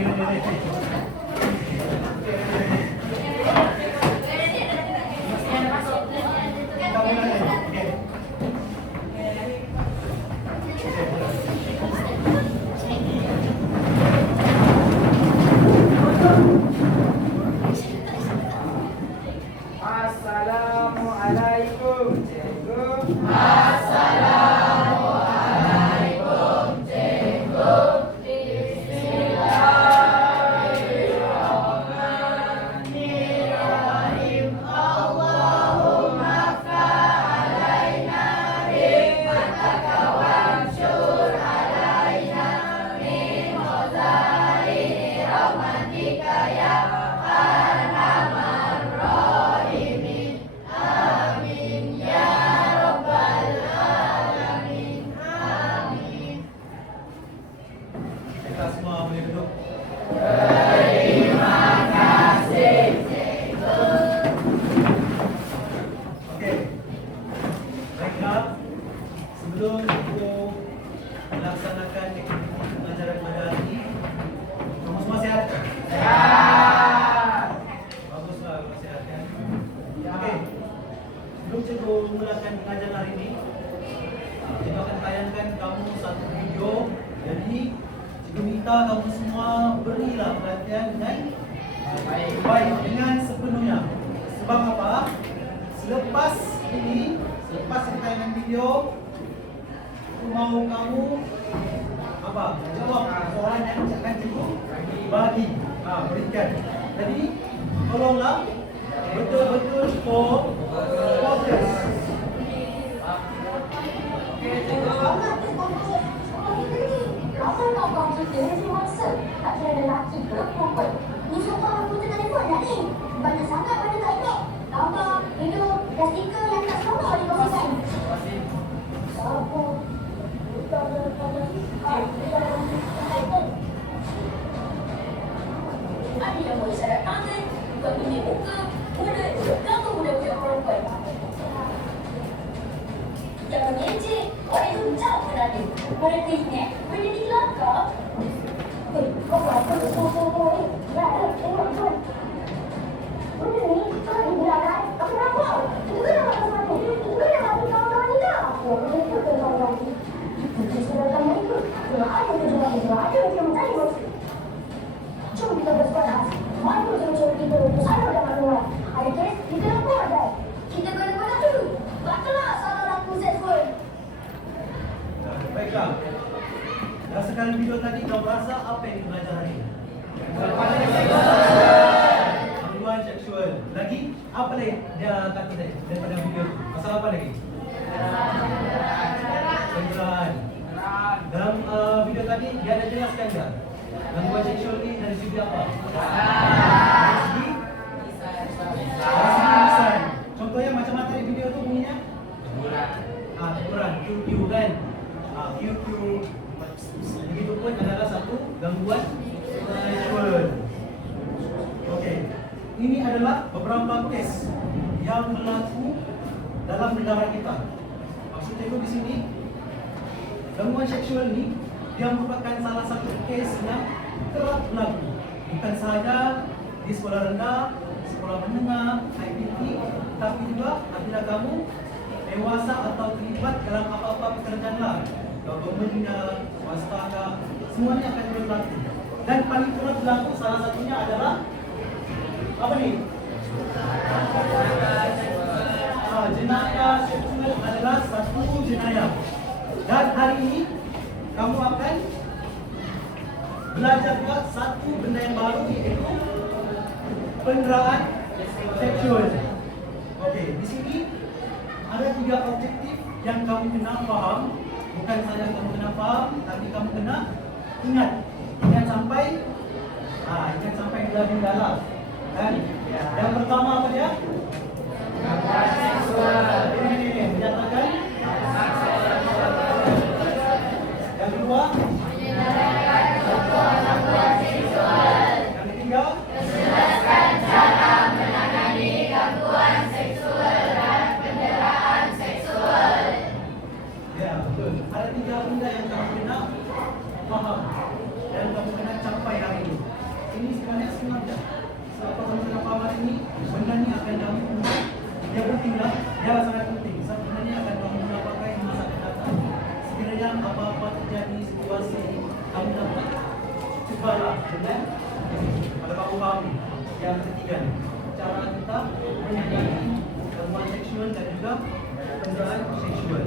Assalamualaikum, cikgu. Assalamualaikum, cikgu. Bismillahirrahmanirrahim. Allahumma fa'alaina hikmataka wansyur alaina min khazaini rahmatika ya arhamar rahimin. Amin ya rabbal alamin. Amin. Kita semua boleh duduk. Terima kasih, cikgu. Okey. Baiklah. Sebelum kita melaksanakan aktiviti pengajaran pada hari ini, kamu semua sihat? Sihat. Baguslah kalau sihat kan? Okey. Sebelum cikgu mulakan pengajaran hari ini, cikgu akan tayangkan kamu satu video. Jadi cikgu minta kamu semua berilah perhatian dengan baik dengan sepenuhnya. Sebab apa? Selepas ini, selepas kita tayangkan video, aku mau kamu apa? Jawab soalan yang akan cikgu bagi. Berikan. Jadi tolonglah betul-betul fokus. Okey, cikgu. 老板老公就觉得这往事，他觉得垃圾和富贵。你说话不知道你做哪里？banyak sangat pada tengok. Abang itu dah stiker yang tak sama di kawasan. Apa? Ada yang boleh saya tangan, bukan punya muka, muda, kamu muda-muda perempuan. Jangan ngejek, orang itu jauh berada. Mereka ingat, benda ni kelakar. Kau berapa betul-betul ni? Ya, tengok tuan. Benda ni, kalau di belakang, aku nampak. Itu kan nama sesuatu. Itu kan nama kawan-kawan ni dah. Ya, benda itu kan kawan-kawan ni. Itu sedangkan mereka. Ya, ada yang jual, ada yang mencari bos. Cuma kita bersepakat. Mana macam-macam kita, sana dah manual. Ada kes, kita nampak ada. Kita kena buat dulu. Baiklah, salah laku seksual. Baiklah. Berdasarkan video tadi, kau rasa apa yang belajar hari ini? Gangguan seksual. Lagi, apa lagi dia kata tadi daripada video itu? Pasal apa lagi? Penderaan. Dalam video tadi, dia ada jelaskan tak? Gangguan seksual ni dari segi apa? Dari segi lisan. Contohnya macam mana tadi video tu bunyinya? Teguran. QQ kan? QQ. Begitupun adalah satu gangguan seksual. Okey. Ini adalah beberapa kes yang berlaku dalam negara kita. Maksudnya itu di sini gangguan seksual ni dia merupakan salah satu kes yang kerap berlaku. Bukan sahaja di sekolah rendah, sekolah menengah, IPT, tapi juga apabila kamu dewasa atau terlibat dalam apa-apa pekerjaan lah, government-nya, swasta, semuanya akan berlaku. Dan paling kerap berlaku salah satunya adalah apa ni? Jenayah seksual adalah satu jenayah. Dan hari ini kamu akan belajar juga satu benda yang baru, iaitu penderaan seksual. Okey, di sini ada 3 objektif yang kamu kena faham. Bukan saja kamu kena faham, tapi kamu kena ingat. Ingat sampai lebih dalam. Dan yang pertama apa dia? Gangguan seksual. Ini menyatakan. Yang kedua, menyatakan gangguan seksual. Yang ketiga, menjelaskan cara menangani gangguan seksual dan penderaan seksual. Ya, betul. Ada 3 benda yang kamu kena faham dan kamu kena capai hari ini. dan pada kamu paham yang ketiga nih, cara kita menghindari gangguan seksual dan juga penderaan seksual.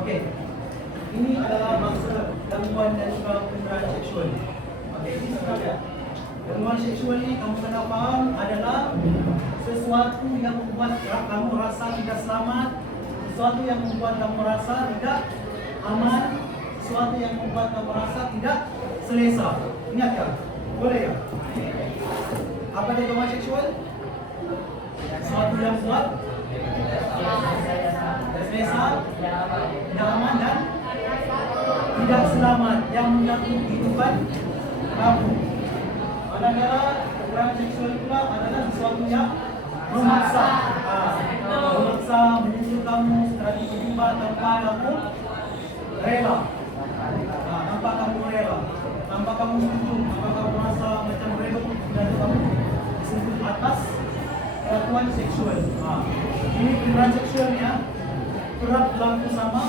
Oke, ini adalah maksud gangguan dan juga penderaan seksual. Oke, ini sebenarnya gangguan seksual ini kamu kena paham adalah sesuatu yang membuat kamu rasa tidak selamat, sesuatu yang membuat kamu rasa tidak aman, sesuatu yang membuat kamu rasa tidak selesa. Ingat ya? Boleh ya? Apa itu gangguan seksual? Sesuatu yang membuat tidak selesa, tidak aman dan tidak selamat, yang mengganggu kehidupan kamu. Manakala kekurangan seksual pula adalah sesuatu yang memaksa, menyentuh kamu secara tiba-tiba tanpa kamu rela, tanpa kamu rela, tanpa kamu setuju, tanpa kamu rasa macam rela dan kamu disentuh atas kelakuan seksual. Ini penderaan seksualnya kerap berlaku sama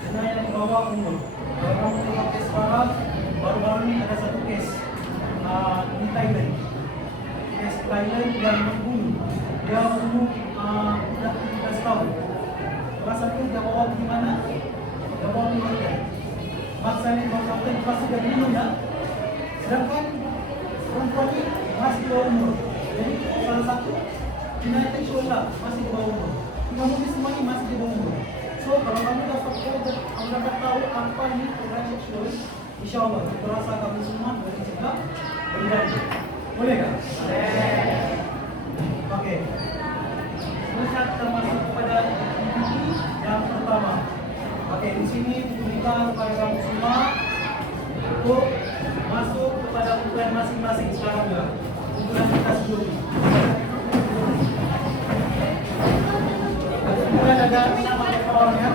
sebenarnya di bawah umur. Kalau kamu tengok kes Farah, baru-baru ini ada satu kes di Thailand. Kes Thailand yang membunuh. Dia membunuh budak 17 tahun. Masa itu dia bawa pergi mana? Dia bawa pergi hotel. Maksa ini bawa hotel, lepas itu dia bunuh ya. Sedangkan perempuan ini masih di bawah umur. Jadi salah satu jenayah seksual lah, masih di bawah umur. Kamu ini semua ini masih di bawah umur. So kalau kamu dapat tahu apa ini penderaan seksual, insyaAllah kita rasa kamu semua boleh juga berhenti. Boleh tak? Boleh. Oke. Sekarang kita masuk kepada aktiviti yang pertama. Oke, di sini kita kepada kamu semua untuk masuk kepada ukuran masing-masing sekarang ya. Ukuran kita sebelumnya. Ukuran ada 6 ekor ya.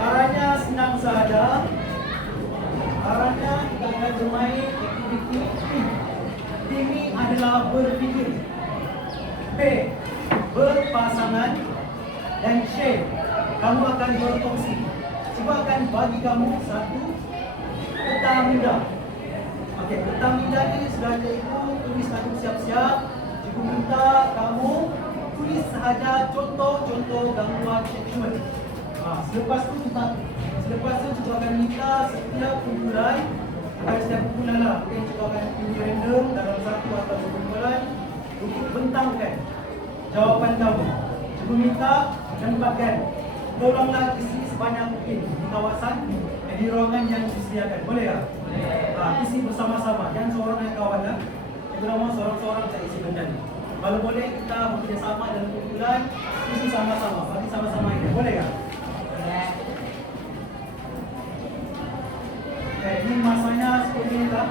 Caranya senang saja. Caranya kita akan bermain aktiviti tim. Tim ini adalah berpikir. B. Berpasangan. Dan C. Kamu akan berkongsi. Cuba akan bagi kamu satu peta minda. Okey, peta minda ini sudah cikgu tulis satu siap-siap. Cikgu minta kamu tulis sahaja contoh-contoh gangguan seksual. Selepas itu cikgu akan minta setiap kumpulan, lah, mungkin cikgu akan pilih random dalam satu atau dua kumpulan untuk bentangkan jawapan kamu. Cikgu minta tempatkan, tolonglah isi sebanyak mungkin di kawasan, di ruangan yang disediakan. Boleh tak? Boleh. Isi bersama-sama, jangan seorang yang kawan lah. Cikgu nak mahu seorang-seorang saya isi benda ni. Kalau boleh kita bekerjasama dalam kumpulan, isi sama-sama, bagi sama-sama ini. Boleh tak? Ini masanya 10 minit lah.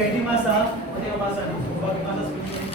Ini masa, ini masa ni, bagi masa 10 minit.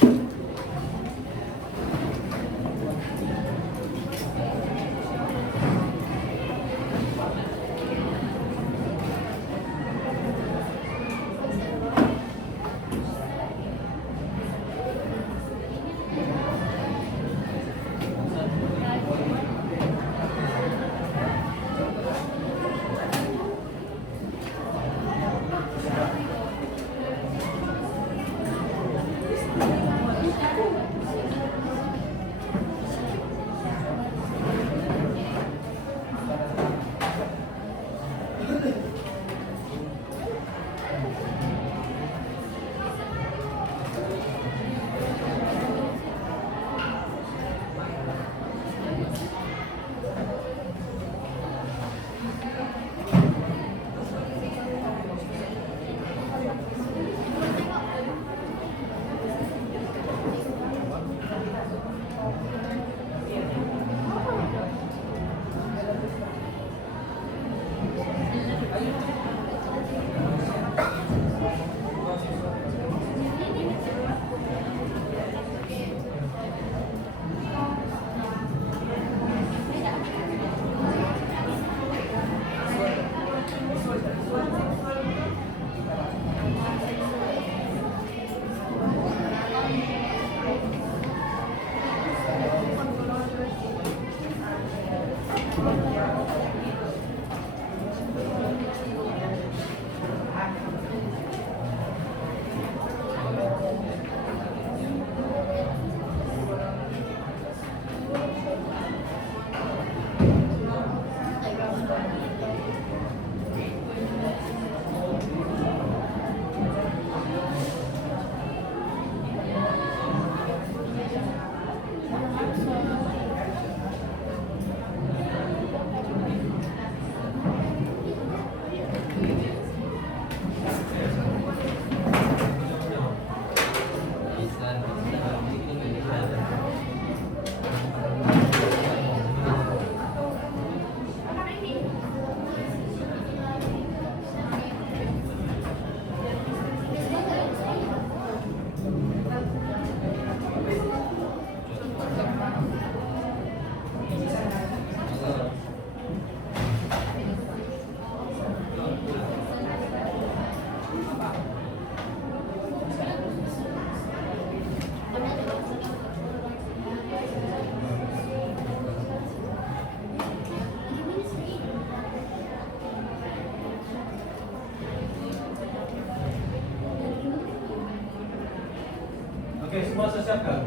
Oke, semua sudah siapkan?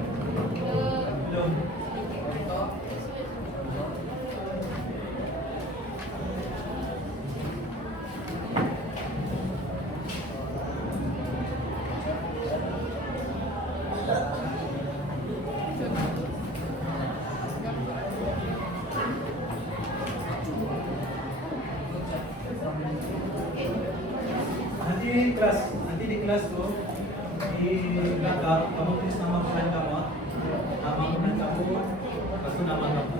Belum. Nanti di kelas tuh di belakang kamu tulis nama pemain kamu, lepas itu nama kamu.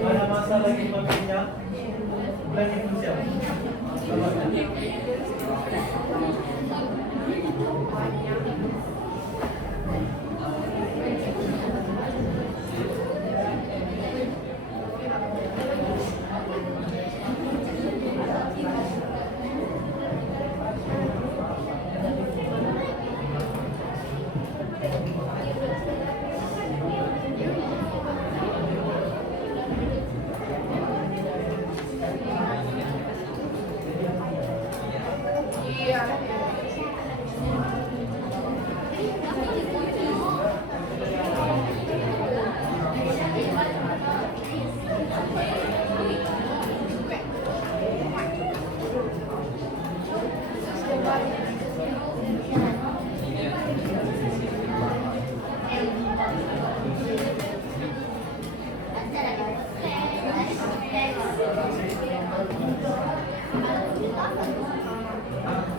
Ada masa lagi makanya bulan Indonesia.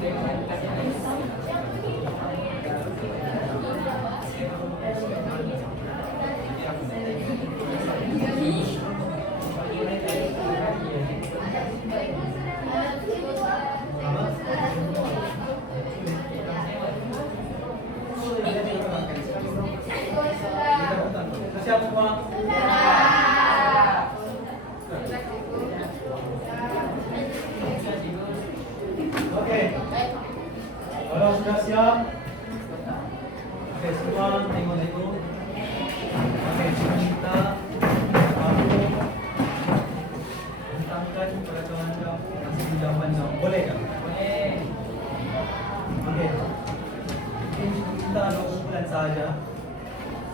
Thank you. sudah siap? Oke, semua tengok itu. Oke, kita baru bentangkan pada kawan kamu kasih jawaban kamu. Boleh kan? Boleh. Oke. Mungkin kita ada kumpulan saja.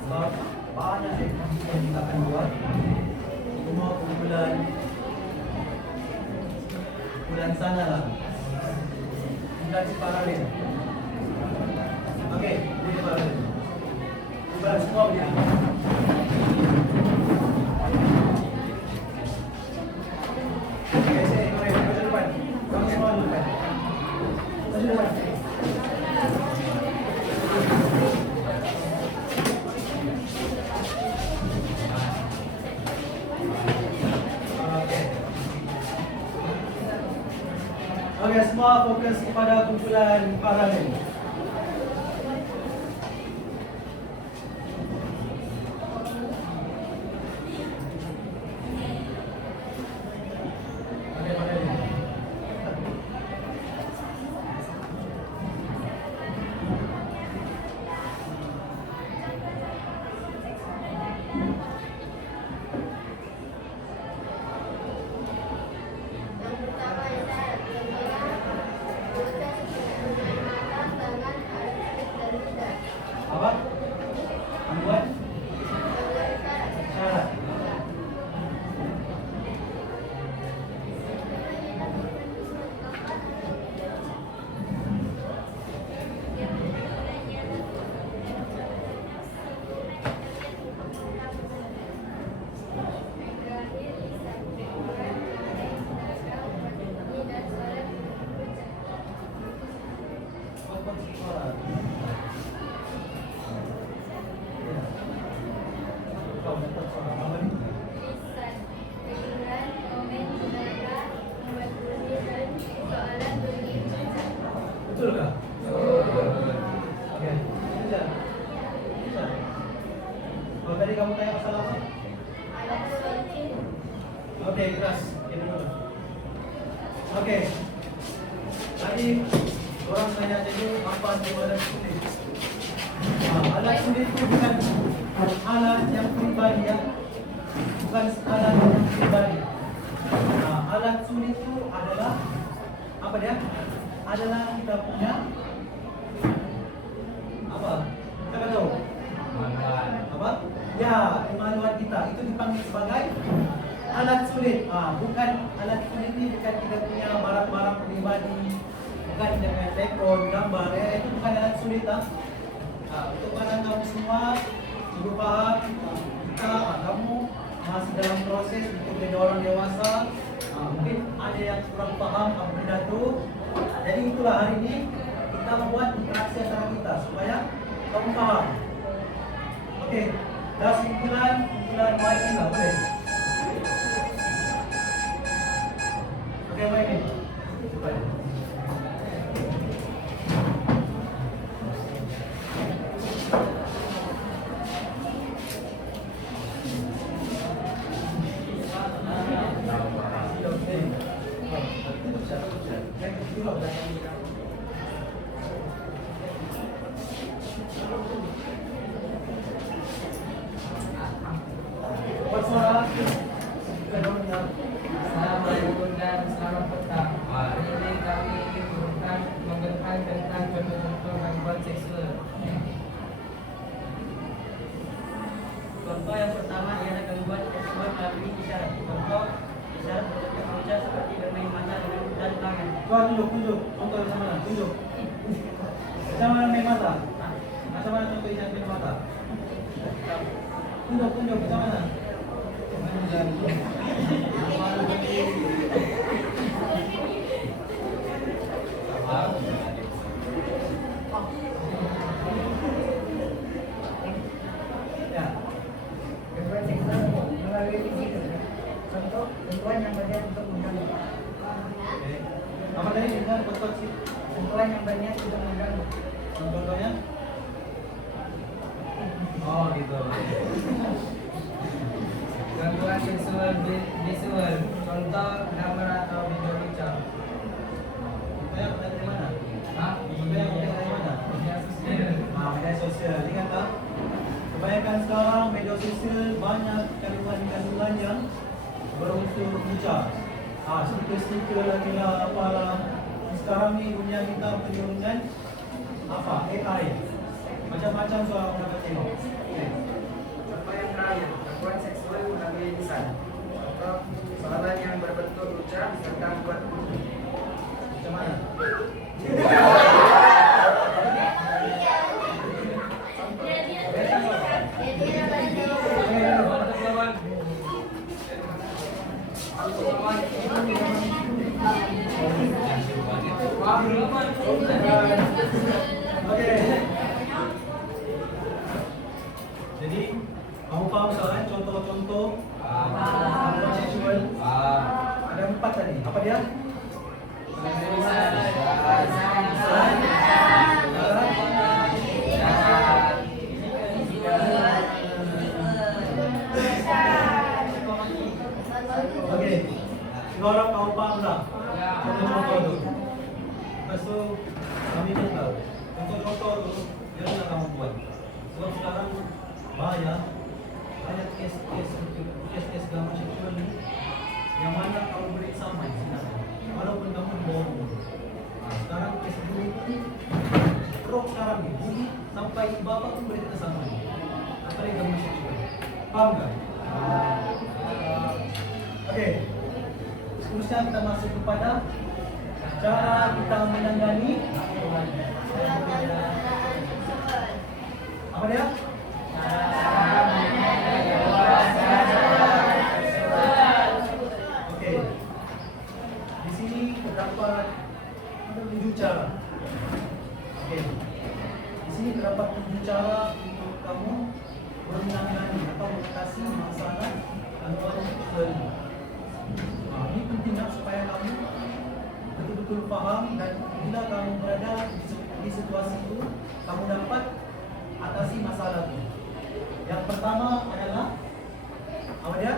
Sebab banyak aktiviti yang kita akan buat. Semua kumpulan sana lah. Kita paralel. Oke, ini paralel. Kumpulan semua begini. Oke, sini, mari, maju depan. Kamu semua maju depan. Maju depan. Oke, semua fokus kepada kumpulan paralel. Oke, paralel. Yang pertama isyarat gembira, bocah dengan mata, tangan, alis, dan lidah. Apa? Membuat Gambar isyarat. syarat. Yang terakhir lisan, ukuran, nada, nakal, berbunyi, dan suara berucap. Apa syarat? Ya. Kau dapat soal apa ni? Lisan, pikiran, komen, nada, membuat tulisan, soalan, bunyi, ucap. Betul kah? Oke. Sudah. Sudah. Oh, tadi kamu tanya masalah apa? Alat suci. Oke, keras. Oke, dulu. Oke. Tadi orang tanya tadi apa itu alat sulit? Alat sulit itu bukan alat yang pribadi ya. Bukan alat yang pribadi. Alat sulit itu adalah apa dia? Adalah kita punya apa? Kita tahu. Apa? Ya, kemaluan kita itu dipanggil sebagai alat sulit. Bukan alat sulit ini bukan kita punya barang-barang pribadi, bukan kita punya telepon, gambar ya, itu bukan alat sulit untuk barang kamu semua, ibu paham, kita, kamu masih dalam proses untuk menjadi orang dewasa. Mungkin ada yang kurang paham kamu tidak tahu. Jadi itulah hari ini kita membuat interaksi antara kita supaya kamu paham. Oke, dah kumpulan baik ini lah, boleh? Oke, baik ini. Cepat. Assalamualaikum dan selamat petang. Hari ini kami ingin memberikan tentang contoh-contoh gangguan seksual. Contoh yang pertama ialah gangguan seksual melalui isyarat. Contoh isyarat berucap seperti bermain mata dengan dan tangan. Coba tunjuk. Contoh macam mana? Tunjuk. Macam mana main mata? Macam mana contoh isyarat main mata? Tunjuk. Macam mana? Ya. Gangguan seksual melalui fisik. Contoh, sentuhan yang berniat untuk mengganggu. Oke. Apa tadi kita contoh sih? Sentuhan yang berniat untuk mengganggu. Contohnya? Oh gitu. Gangguan seksual visual. Contoh gambar atau video ucap. Contohnya dari mana? Hah? Contohnya dari mana? sosial. Ingatlah, kebanyakan sekarang media sosial banyak kandungan-kandungan yang berunsur ujar. Stiker-stiker lagi lah, apalah. Sekarang ni dunia kita penuh dengan apa? AI. Macam-macam soal orang dapat tengok. Okay. Contoh yang terakhir, gangguan seksual melalui lisan. Contoh, soalan yang berbentuk ucap serta membuat bunyi. Macam mana? Okay. Jadi, kamu faham kan contoh-contoh gangguan seksual? Ada 4 tadi. Apa dia? Okey. Kita harap kau faham tak? Contoh-contoh tu. Lepas tu, kami minta contoh-contoh tu, janganlah kamu buat. Sebab sekarang bahaya, banyak kes-kes gangguan seksual ni yang mana kamu boleh samai sebenarnya. Walaupun kamu bohong. Sekarang kes dulu ni, teruk sekarang ni, bunyi sampai bapa pun boleh kena samai. Apalagi gangguan seksual. Faham tak? Okey. Seterusnya kita masuk kepada cara kita menangani apa dia? Okey. Di sini terdapat 7 cara. Okey. Di sini terdapat 7 cara untuk kamu menangani atau mengatasi masalah gangguan seksual. Ini penting supaya kamu betul-betul faham dan bila kamu berada di situasi itu, kamu dapat atasi masalah itu. Yang pertama adalah apa dia?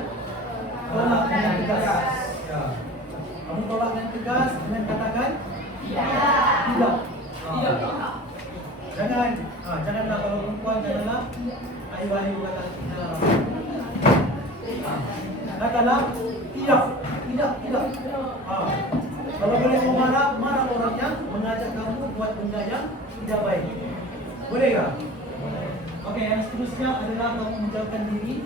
Tolak dengan tegas. Ya. Kamu tolak dengan tegas dengan katakan tidak. Tidak. Janganlah kalau perempuan janganlah ayu-ayu kata tidak. Katalah tidak. Kalau boleh marah orangnya, mengajak kamu buat benda yang tidak baik. Boleh tak? Okey, yang seterusnya adalah kamu menjauhkan diri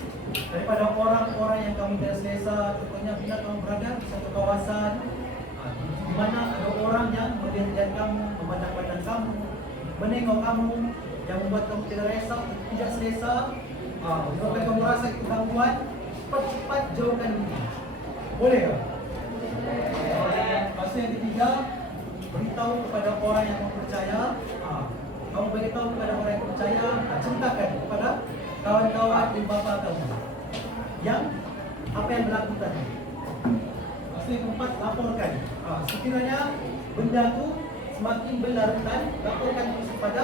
daripada orang-orang yang kamu tidak selesa. Contohnya bila kamu berada di satu kawasan di mana ada orang yang melihat kamu, memandang-pandang kamu, menengok kamu, yang membuat kamu tidak selesa, menyebabkan kamu rasa itu gangguan, cepat-cepat jauhkan diri. Boleh tak? Lepas yang ketiga, beritahu kepada orang yang kamu percaya. Kamu beritahu kepada orang yang percaya, ceritakan kepada kawan-kawan dan bapa kamu yang apa yang berlaku tadi. Lepas yang keempat, laporkan. Sekiranya benda tu semakin berlarutan, laporkan itu kepada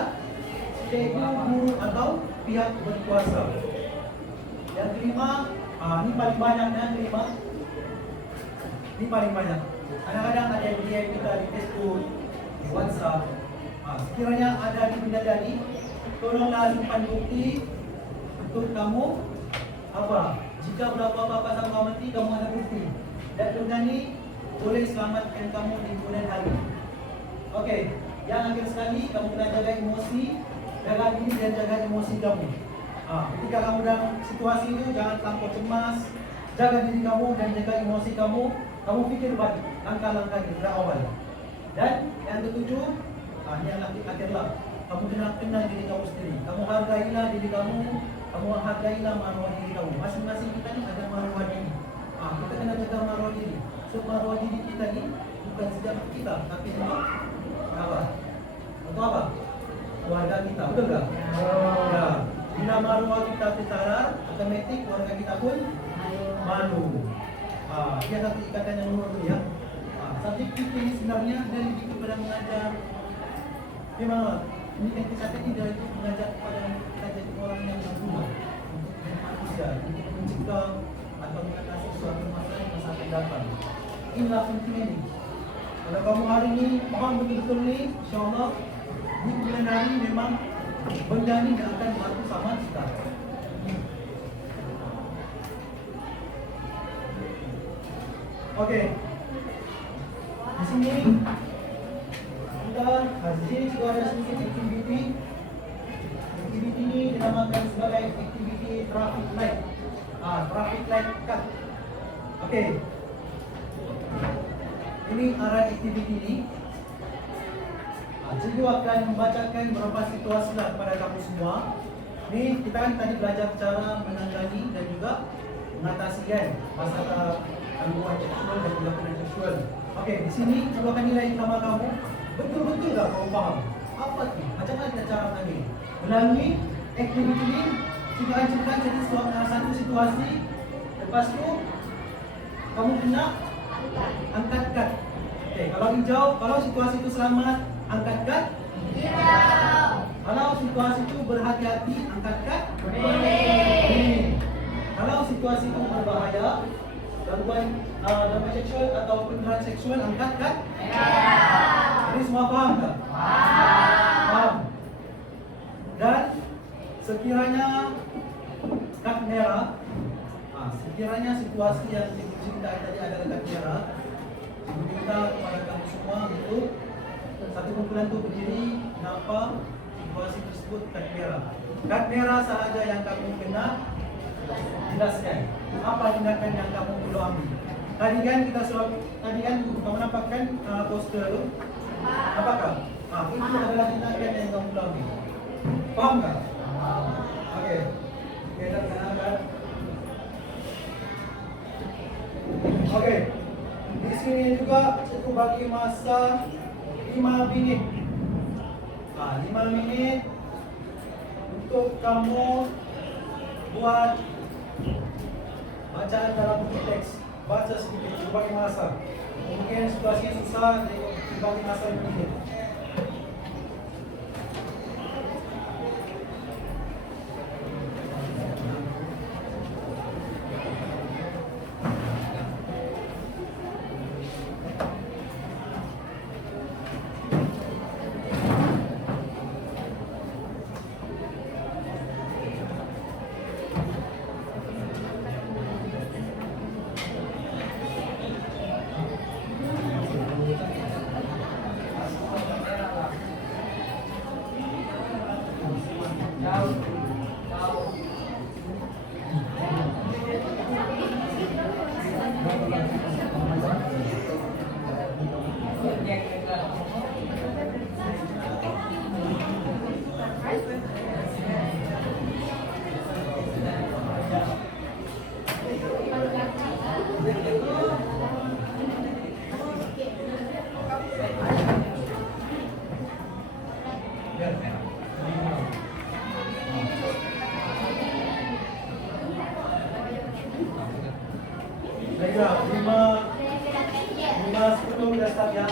cikgu, guru atau pihak berkuasa. Yang kelima, ini paling banyak. Ini paling banyak. Kadang-kadang ada yang DM kita di Facebook, di WhatsApp. Sekiranya ada di benda tadi, tolonglah simpan bukti untuk kamu jika berapa apa-apa sama kamu nanti, kamu ada bukti. Dan benda ni boleh selamatkan kamu di kemudian hari. Okey, yang akhir sekali, kamu kena jaga emosi, jaga diri dan jaga emosi kamu. Ketika kamu dalam situasi itu, jangan terlampau cemas. Jaga diri kamu dan jaga emosi kamu. Kamu fikir balik langkah-langkah dari awal. Dan yang ketujuh, yang akhirlah, kamu kena kenal diri kamu sendiri. Kamu hargailah diri kamu. Kamu hargailah maruah diri kamu. Masing-masing kita ni ada maruah diri. Kita kena jaga maruah diri. So maruah diri kita ni bukan sejak kita, tapi juga apa? Untuk apa? Keluarga kita, betul tak? Ya. Bila maruah kita tertarar, otomatik keluarga kita pun malu. Dia satu ikatan yang luar tu ya. Subjek kita ini sebenarnya dari lebih kepada mengajar. Memang ini yang kita kata tidak mengajar kepada kita jadi orang yang berguna untuk menjadi manusia, untuk mencegah atau mengatasi suatu masalah yang masa akan datang. Inilah pentingnya ini. Kalau kamu hari ini faham betul-betul ni, insyaAllah di kemudian hari memang benda ni tidak akan berlaku sama sekali. Okey. Di sini di sini juga ada sedikit aktiviti. Aktiviti ini dinamakan sebagai aktiviti traffic light. Traffic light cut. Okey. Ini arah aktiviti ini. Cikgu akan membacakan beberapa situasi kepada kamu semua. Ni kita kan tadi belajar cara menangani dan juga mengatasi kan masalah gangguan seksual dan juga pelecehan seksual. Okey, di sini cikgu akan nilai drama kamu. Betul-betul tak kamu faham? Apa tu? Macam mana kita cara menangani? Melalui aktiviti ini, cikgu akan ceritakan jadi satu situasi. Lepas tu kamu kena angkat kad. Okey, kalau hijau, kalau situasi itu selamat, angkat kad. Hijau. Kalau situasi itu berhati-hati, angkat kad. Boleh. Kalau situasi itu berbahaya, gangguan seksual atau pelecehan seksual, angkat kad. Ini semua faham tak? Faham. Dan sekiranya kad merah, sekiranya situasi yang cikgu cerita tadi adalah kad merah, cikgu minta kepada kamu semua untuk satu kumpulan itu berdiri, kenapa situasi tersebut kad merah. Kad merah sahaja yang kamu kena jelaskan. Apa tindakan yang kamu perlu ambil? Tadi kan kamu nampakkan poster tu. Apakah? Itu adalah tindakan yang kamu perlu ambil. Faham tak? Okey. Kita kenalkan. Okey. Di sini juga cikgu bagi masa 5 minit. 5 minit untuk kamu buat bacaan dalam buku teks. Baca sedikit, cikgu bagi masa. Mungkin situasinya susah, cikgu bagi masa 5 minit. Baiklah, 5:10 dah start ya.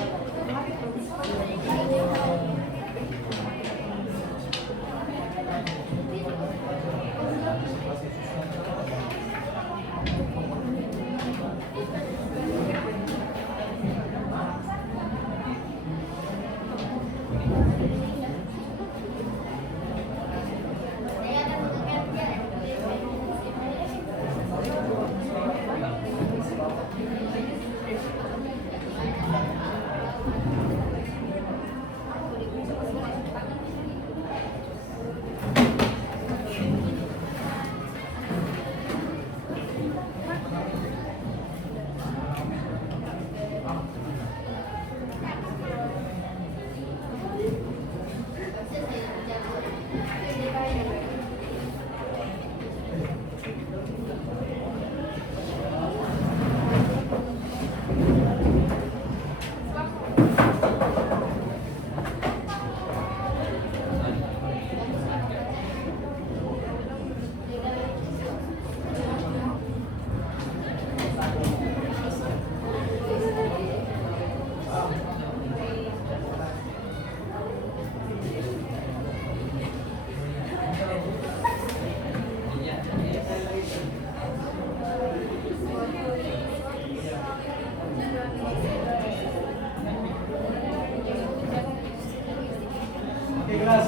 Okey kelas.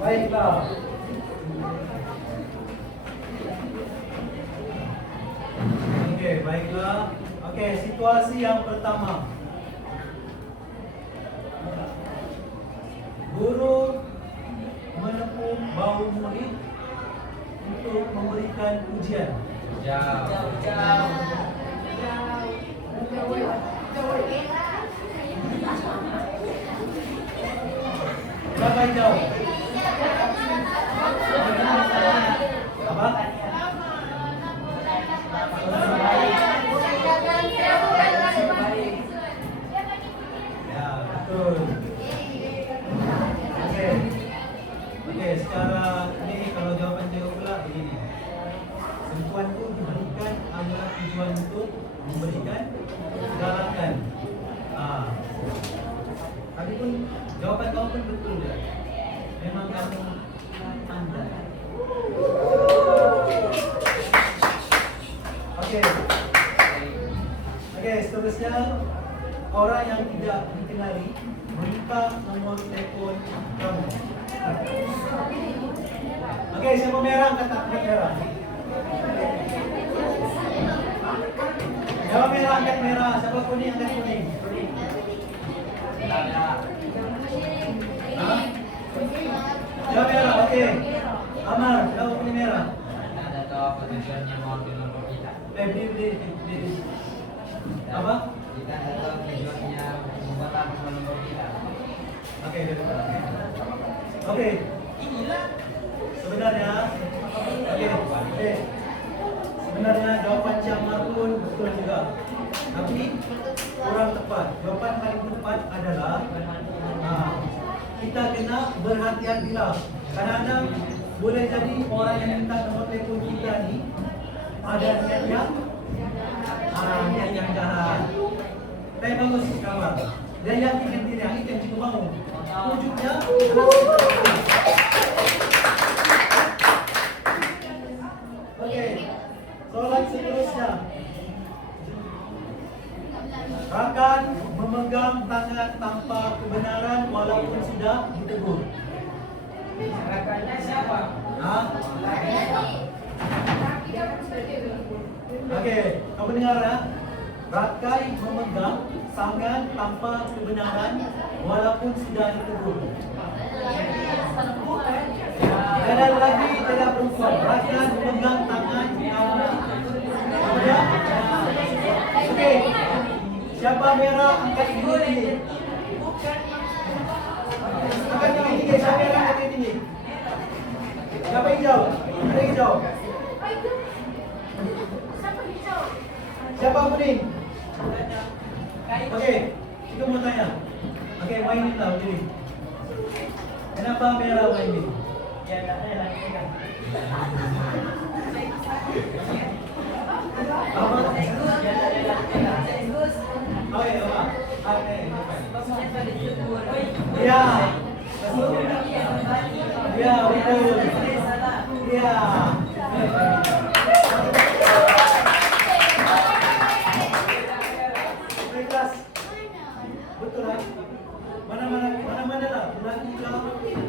Baiklah. Oke, baiklah. Oke, situasi yang pertama. Guru menepuk bahu murid untuk memberikan ujian. Siapa yang jauh? Apa? Ya, betul. Oke, secara ini kalau jawaban jawab pula begini. Sentuhan itu diberikan adalah tujuan untuk memberikan galakan. Tapi pun jawaban kamu pun betul ya. Memang kamu pandai. Oke, seterusnya orang yang tidak dikenali minta nomor telepon kamu. Oke, siapa merah angkat merah. Siapa merah angkat merah, siapa kuning angkat kuning. Hah? Siapa merah, oke. Amar, siapa kuning merah. Ada tahu tujuannya mau di nomor kita. Di. Apa? Kita ada tahu tujuannya membuat nomor kita. Oke. Sebenarnya, sebenarnya jawaban Syamar pun betul juga, tapi kurang tepat. Jawaban paling tepat adalah kita kena berhati-hatilah. Kadang-kadang boleh jadi orang yang minta nomor telepon kita ni ada niat yang jahat. Tapi bagus kawan. Dia yakin diri yang itu yang cukup mau. Wujudnya Oke, soalan seterusnya. Rakan memegang tangan tanpa kebenaran walaupun sudah ditegur. Rakannya siapa? Oke, kamu dengar ya? Rakan memegang tangan tanpa kebenaran walaupun sudah ditegur. Ada lagi tidak perempuan. Rakan memegang tangan kamu. Ya? Oke. Siapa merah angkat tinggi? Angkat tinggi. Siapa merah angkat tinggi? Siapa hijau? Ada hijau. Siapa kuning? Oke, kita mau tanya. Oke, mainin lah begini. Kenapa merah mainin? Ya, tak ada lagi kan. Apa? Oh iya, apa? Ya. Ya, betul. Ya. Kelas. Betul lah. Mana-mana lah.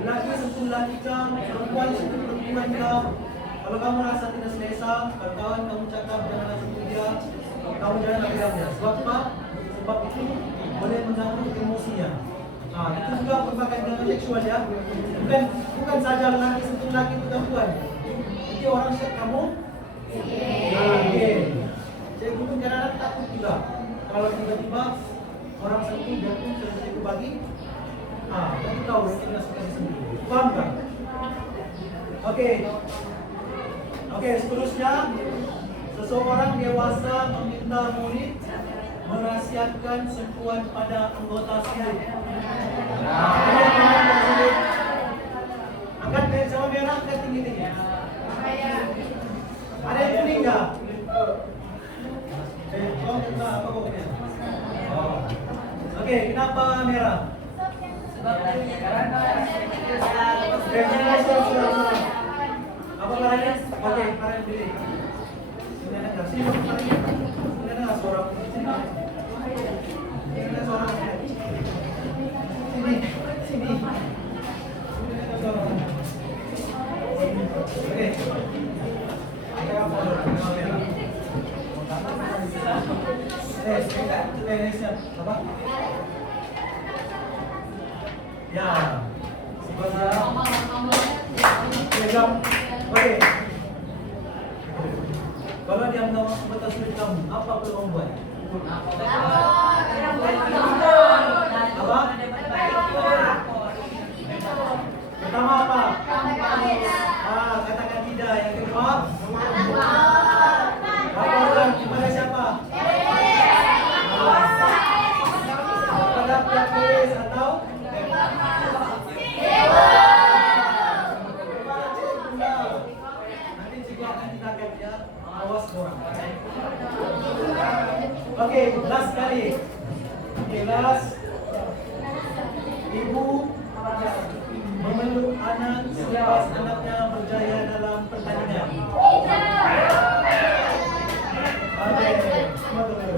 Laki sentuh laki kau, perempuan sentuh perempuan kau. Kalau kamu rasa tidak selesa, kawan kamu cakap janganlah sentuh dia. Kamu jangan bilang dia. Sebab apa? Sebab itu boleh mengganggu emosinya. Itu juga berkaitan dengan seksual ya. Bukan saja laki sentuh laki itu perempuan. Jadi orang cakap kamu. Saya pun kadang-kadang takut juga. Kalau tiba-tiba orang sentuh dia pun selesai itu bagi. Tapi tahu itu tidak suka disentuh. Paham kan? Oke, seterusnya seseorang dewasa meminta murid merahasiakan sentuhan pada anggota silik. Angkat sama merah, angkat tinggi-tinggi. Ada yang kuning nggak? Oke, kenapa merah? Apa caranya? Oke, caranya pilih. Ini ada sini caranya. Ini ada suara. Ini ada suara. Sini. Ini ada suara. Oke. Siap. Apa? Ya. Pegang. Oke. Kalau dia menawar betul sulit kamu, apa perlu kamu buat? Apa? Pertama apa? Katakan tidak. Yang kedua? Laporkan kepada siapa? Kepada pihak polis atau? Nanti juga akan ditangkap ya. Awas orang. Oke, last kali. Oke, last. Ibu memeluk anak selepas anaknya berjaya dalam pertandingan. Oke, semua tunggu.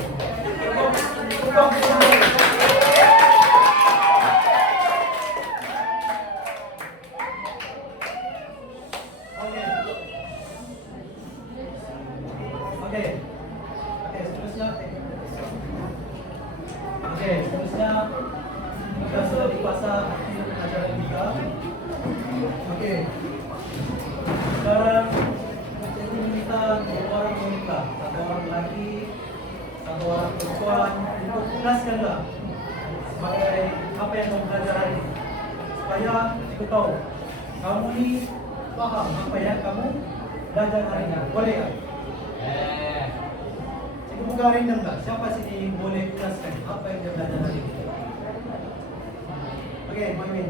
Oke, seterusnya. Seterusnya kita sudah dipasang acara kita. Oke. Sekarang saya minta dua orang wanita, satu orang laki, satu orang perempuan untuk jelaskanlah sebagai apa yang kamu belajar hari ini, supaya cikgu tahu kamu ni paham apa yang kamu belajar hari ini. Boleh tak? Cikgu buka random tak? Siapa sini boleh jelaskan apa yang dia belajar hari ini? Oke, Mamin.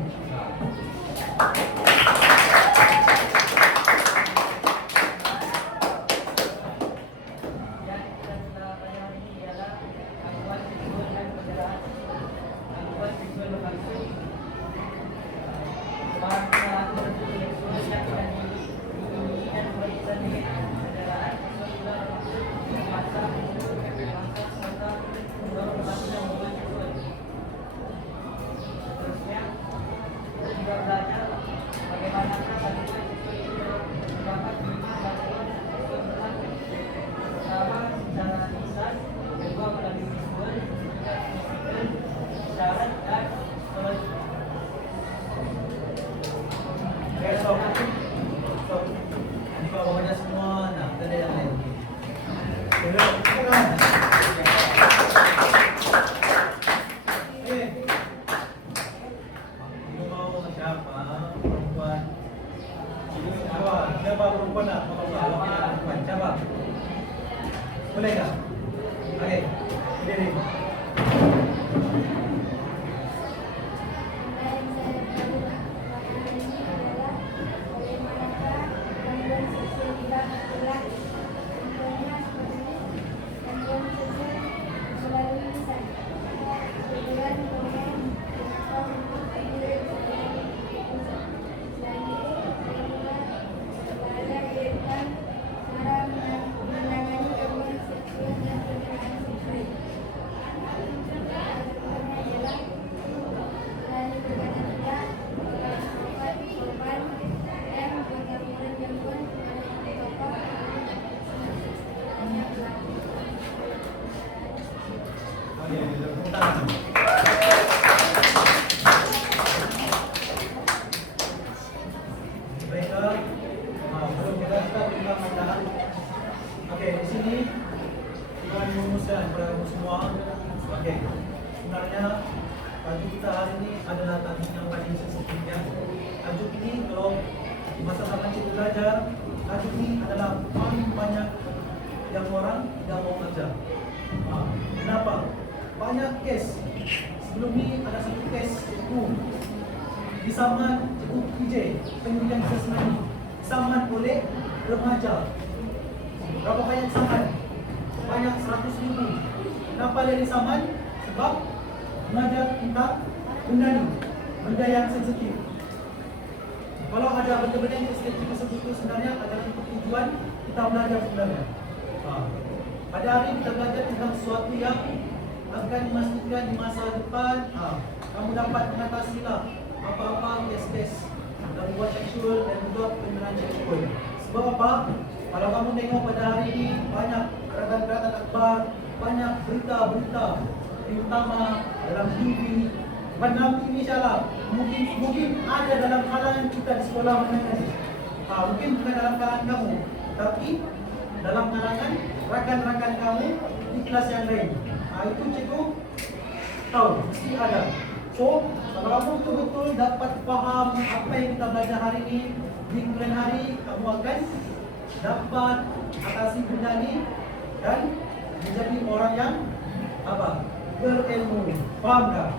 Ini kalau bawahnya semua, nah kita ada yang lain. Ibu mau siapa? Perempuan. Siapa perempuan nak? Perempuan. Siapa? Boleh tak? Oke. Ini. Baiklah, belum kita start tentang bacaan. Oke, di sini kita merumuskan kepada kamu semua. Oke, sebenarnya tajuk kita hari ini adalah tajuk yang paling sensitif ya. Tajuk ini kalau masa zaman kita belajar, tajuk ini adalah paling banyak yang orang tidak mau kerja. Kenapa? Banyak kes. Sebelum ini ada satu kes disaman cikgu PJ pendidikan jasmani disaman oleh remaja. Berapa banyak disaman? Banyak 100,000. Kenapa dia disaman? Sebab mengajar tentang benda ni, benda yang sensitif. Kalau ada benda-benda yang sensitif tersebut itu sebenarnya adalah untuk tujuan kita belajar sebenarnya. Pada hari ini kita belajar tentang sesuatu yang akan memastikan di masa depan kamu dapat mengatasilah apa-apa kes-kes gangguan seksual dan juga penyerahan seksual. Sebab apa? Kalau kamu tengok pada hari ini banyak keratan-keratan akhbar, banyak berita-berita, terutama dalam TV, bukan dalam TV salah. Mungkin ada dalam kalangan kita di sekolah menengah ini. Mungkin bukan dalam kalangan kamu, tapi dalam kalangan rakan-rakan kamu di kelas yang lain. Itu cikgu tahu, mesti ada. So, kalau kamu betul-betul dapat faham apa yang kita belajar hari ini, di kemudian hari kamu akan dapat atasi benda ini dan menjadi orang yang apa? Berilmu. Faham tak?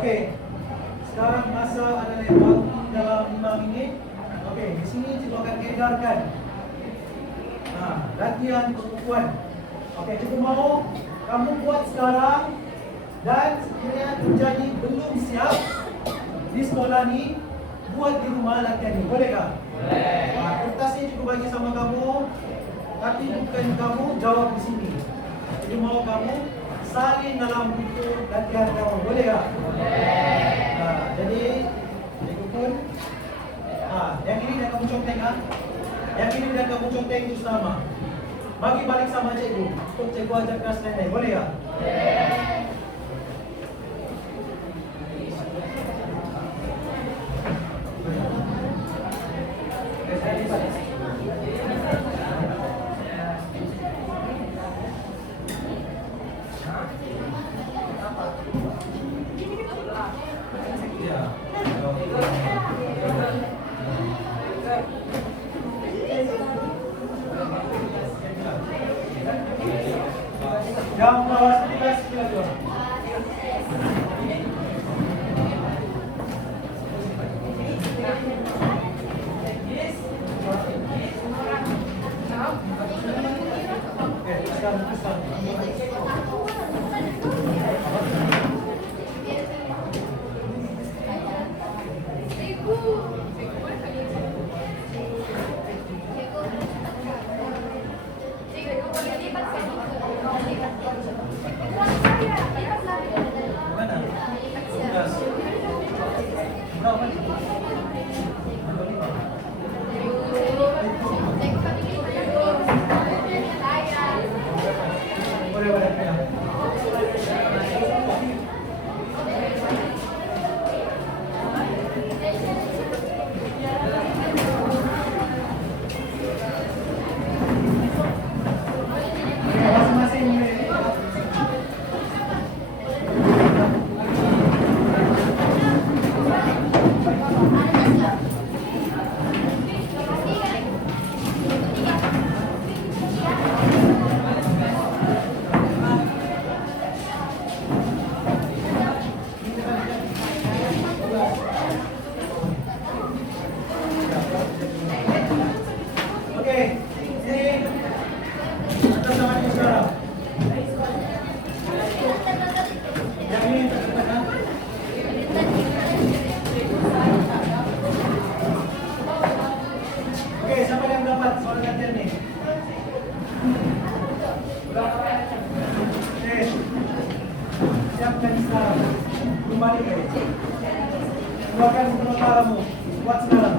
Okey. Sekarang masa adalah waktu dalam 5 minit. Okey, di sini cikgu akan edarkan latihan pengukuhan. Okey, cikgu mahu kamu buat sekarang dan sekiranya terjadi belum siap di sekolah ni, buat di rumah latihan ni. Boleh tak? Boleh. Kertas ni cikgu bagi sama kamu, tapi bukan kamu jawab di sini. Cikgu mahu kamu salin dalam buku latihan kamu. Boleh tak? Boleh. Jadi cikgu pun yang ini dah kamu conteng Yang ini dah kamu conteng itu sama. Bagi balik sama cikgu. Untuk cikgu ajar kelas lain. Boleh tak? Boleh. Yang bawah 11 kilo. Keluarkan sementaramu. Buat sekarang.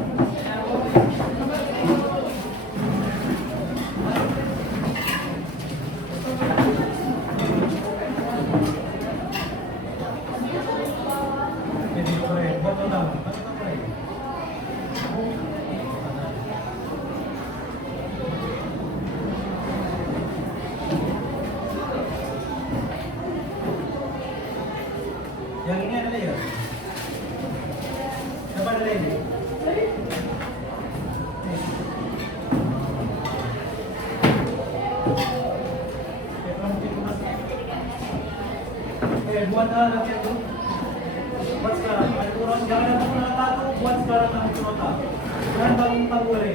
Jadi boleh buat total. Yang ini ada layer. Siapa ada layer? Buat lagi tu. Buat sekarang. Ada orang jangan ada nota tu. Buat sekarang nak nota. Jangan tahu lagi.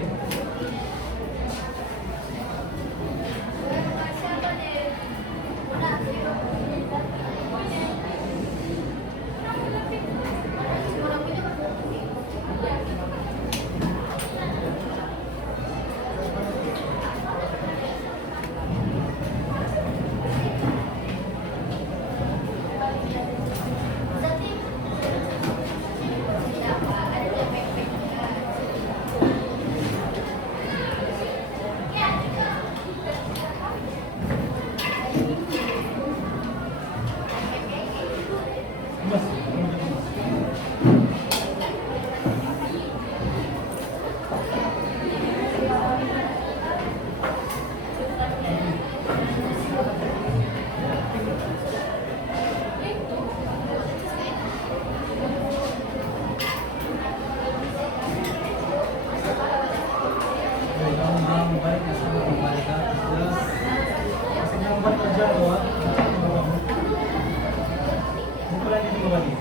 balik ke sana kembali ke terus yang buat kerja doang. Buku lagi juga balik.